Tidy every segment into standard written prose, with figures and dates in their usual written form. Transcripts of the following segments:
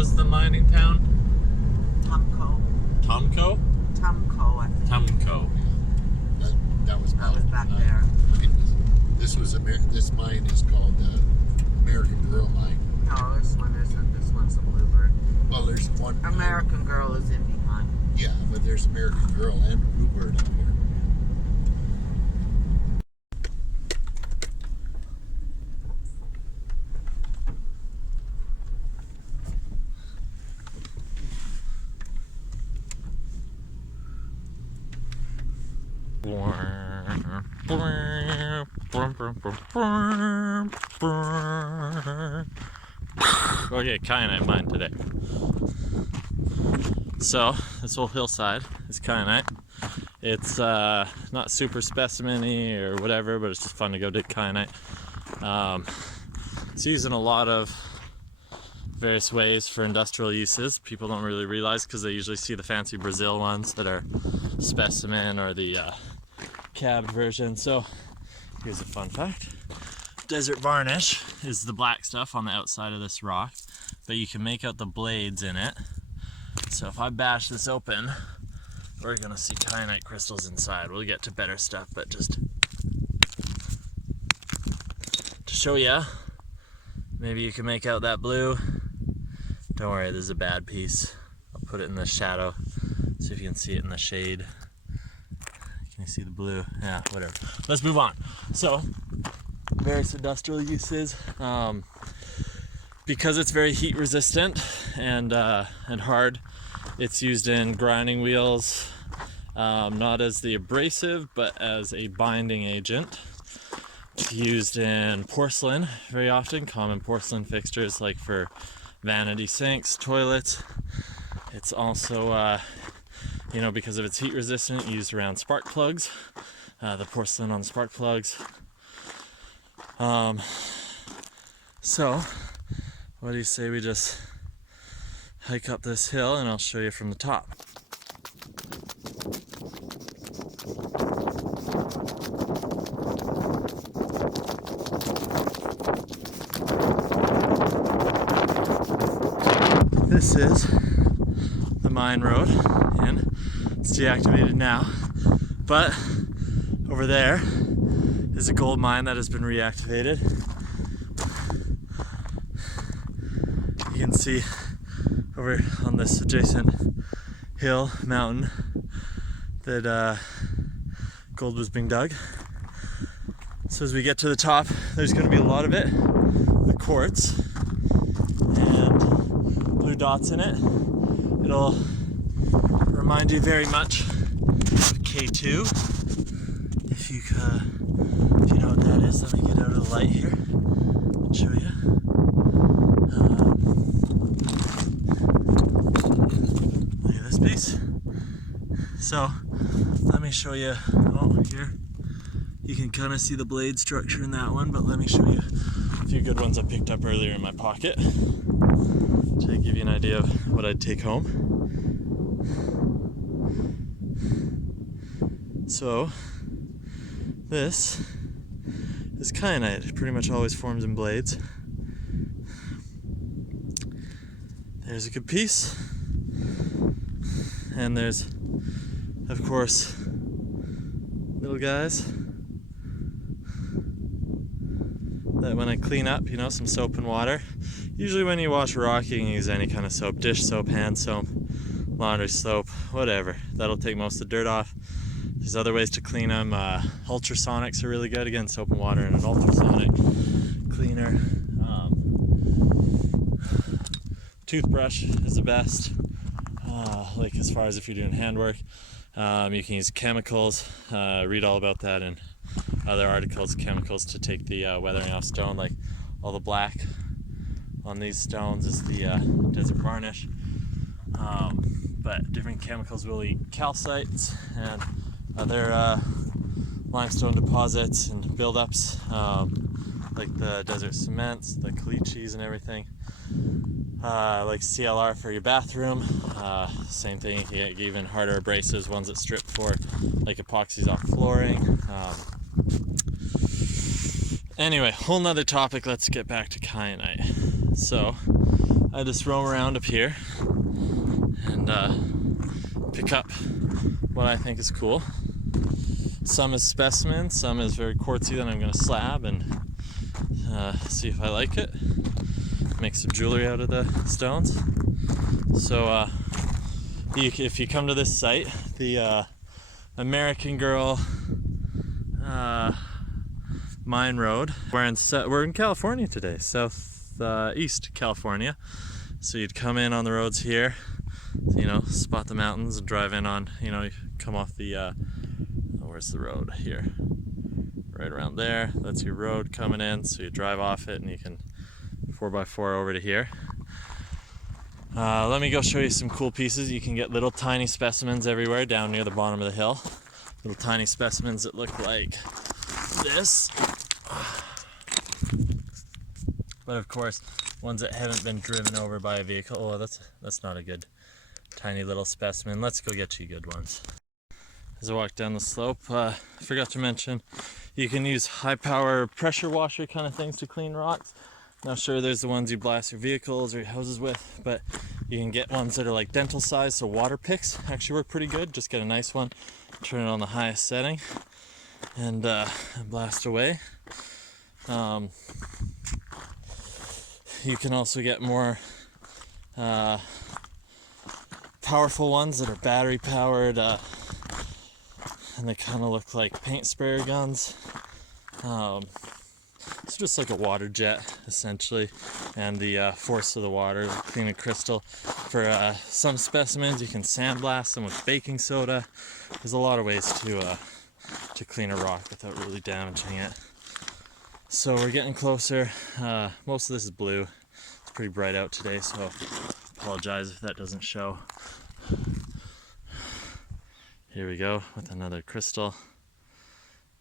was the mining town? Tumco. Tomco? Tumco, I think. Tumco. That was back there. This mine is called American Girl Mine. No, this one isn't. This one's a Bluebird. Well, there's one. American Girl is in behind. Yeah, but there's American Girl and Bluebird up here. Okay, kyanite mine today. So this whole hillside is kyanite. It's not super specimen-y or whatever, but it's just fun to go dig kyanite. It's used in a lot of various ways for industrial uses. People don't really realize because they usually see the fancy Brazil ones that are specimen or the cabbed version. So here's a fun fact. Desert varnish is the black stuff on the outside of this rock, but you can make out the blades in it. So if I bash this open, we're gonna see kyanite crystals inside. We'll get to better stuff, but just to show you, maybe you can make out that blue. Don't worry, this is a bad piece. I'll put it in the shadow, see if you can see it in the shade. Can you see the blue? Yeah, whatever. Let's move on. So, various industrial uses. Because it's very heat resistant and hard, it's used in grinding wheels, not as the abrasive, but as a binding agent. It's used in porcelain very often, common porcelain fixtures like for vanity sinks, toilets. It's also, because of its heat resistant, used around spark plugs, the porcelain on spark plugs. So, what do you say we just hike up this hill and I'll show you from the top. This is the mine road, and it's deactivated now, but over there is a gold mine that has been reactivated. You can see over on this adjacent mountain that gold was being dug. So as we get to the top, there's going to be a lot of it with quartz and blue dots in it. It'll remind you very much of K2. If you know what that is, let me get out of the light here and show you. Look at this piece. So let me show you. Oh, here you can kind of see the blade structure in that one, but let me show you a few good ones I picked up earlier in my pocket to give you an idea of what I'd take home. So this is kyanite. It pretty much always forms in blades. There's a good piece. And there's, of course, little guys that when I clean up, some soap and water. Usually when you wash rock, you can use any kind of soap, dish soap, hand soap, laundry soap, whatever. That'll take most of the dirt off. There's other ways to clean them. Ultrasonics are really good. Again, soap and water and an ultrasonic cleaner. Toothbrush is the best. Like as far as if you're doing handwork. You can use chemicals. Read all about that in other articles. Chemicals to take the weathering off stone. Like all the black on these stones is the desert varnish. But different chemicals will eat calcites and other limestone deposits and buildups, like the desert cements, the caliche and everything. Like CLR for your bathroom, same thing. You can get even harder abrasives, ones that strip for like epoxies off flooring. Anyway, whole nother topic. Let's get back to kyanite. So I just roam around up here and pick up what I think is cool. Some is specimens, some is very quartzy that I'm going to slab and see if I like it. Make some jewelry out of the stones. So if you come to this site, the American Girl Mine Road, we're in California today, southeast California. So you'd come in on the roads here, you know, spot the mountains and drive in on, you know, you come off the where's the road here, right around there. That's your road coming in, so you drive off it and you can 4x4 over to here. Let me go show you some cool pieces. You can get little tiny specimens everywhere down near the bottom of the hill. Little tiny specimens that look like this. But of course, ones that haven't been driven over by a vehicle. Oh, that's not a good tiny little specimen. Let's go get you good ones. As I walk down the slope, I forgot to mention, you can use high power pressure washer kind of things to clean rocks. Now sure, there's the ones you blast your vehicles or your houses with, but you can get ones that are like dental size, so water picks actually work pretty good. Just get a nice one, turn it on the highest setting, and blast away. You can also get more powerful ones that are battery powered, and they kind of look like paint sprayer guns. It's just like a water jet essentially, and the force of the water, cleaning crystal. For some specimens you can sandblast them with baking soda. There's a lot of ways to clean a rock without really damaging it. So we're getting closer. Most of this is blue. It's pretty bright out today, so apologize if that doesn't show. Here we go with another crystal.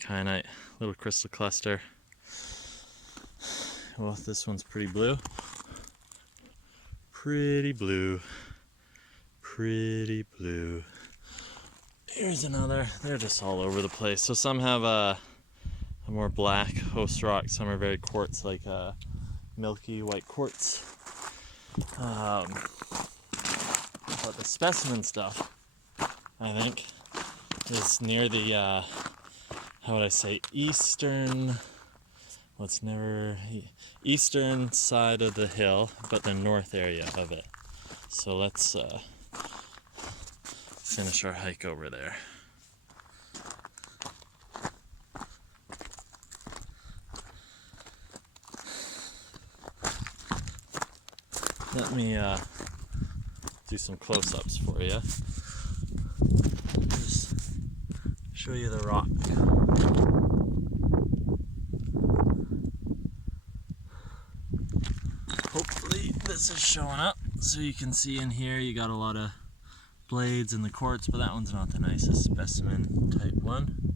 Kyanite, little crystal cluster. Well, this one's pretty blue. Pretty blue. Pretty blue. Here's another. They're just all over the place. So some have a more black host rock, some are very quartz, like milky white quartz. But the specimen stuff, I think, is near the how would I say, eastern side of the hill, but the north area of it. So let's finish our hike over there. Let me do some close-ups for you. Just show you the rock. Hopefully this is showing up so you can see in here you got a lot of blades in the quartz, but that one's not the nicest specimen type one.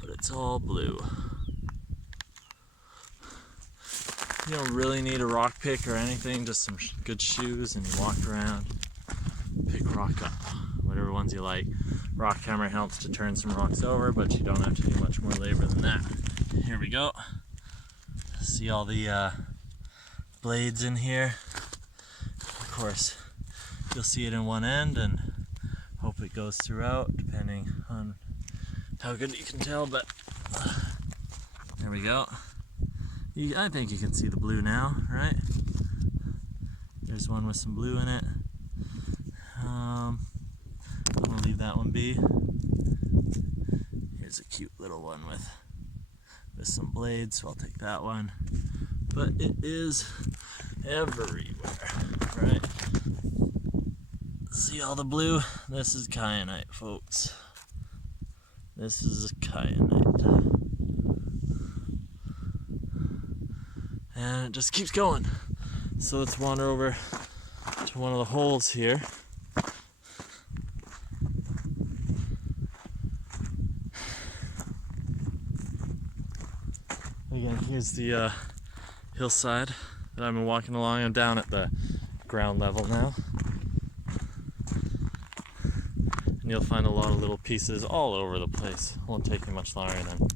But it's all blue. You don't really need a rock pick or anything, just some good shoes, and you walk around, pick rock up, whatever ones you like. Rock hammer helps to turn some rocks over, but you don't have to do much more labor than that. Here we go. See all the blades in here. Of course, you'll see it in one end and hope it goes throughout, depending on how good you can tell, but there we go. I think you can see the blue now, right? There's one with some blue in it. I'm gonna leave that one be. Here's a cute little one with some blades, so I'll take that one. But it is everywhere, right? See all the blue? This is kyanite, folks. This is kyanite. And it just keeps going. So let's wander over to one of the holes here. Again, here's the hillside that I've been walking along. I'm down at the ground level now. And you'll find a lot of little pieces all over the place. It won't take you much longer than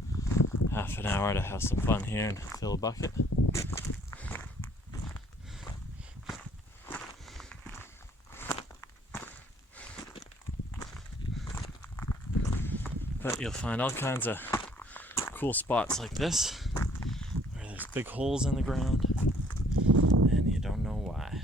half an hour to have some fun here and fill a bucket. But you'll find all kinds of cool spots like this where there's big holes in the ground and you don't know why.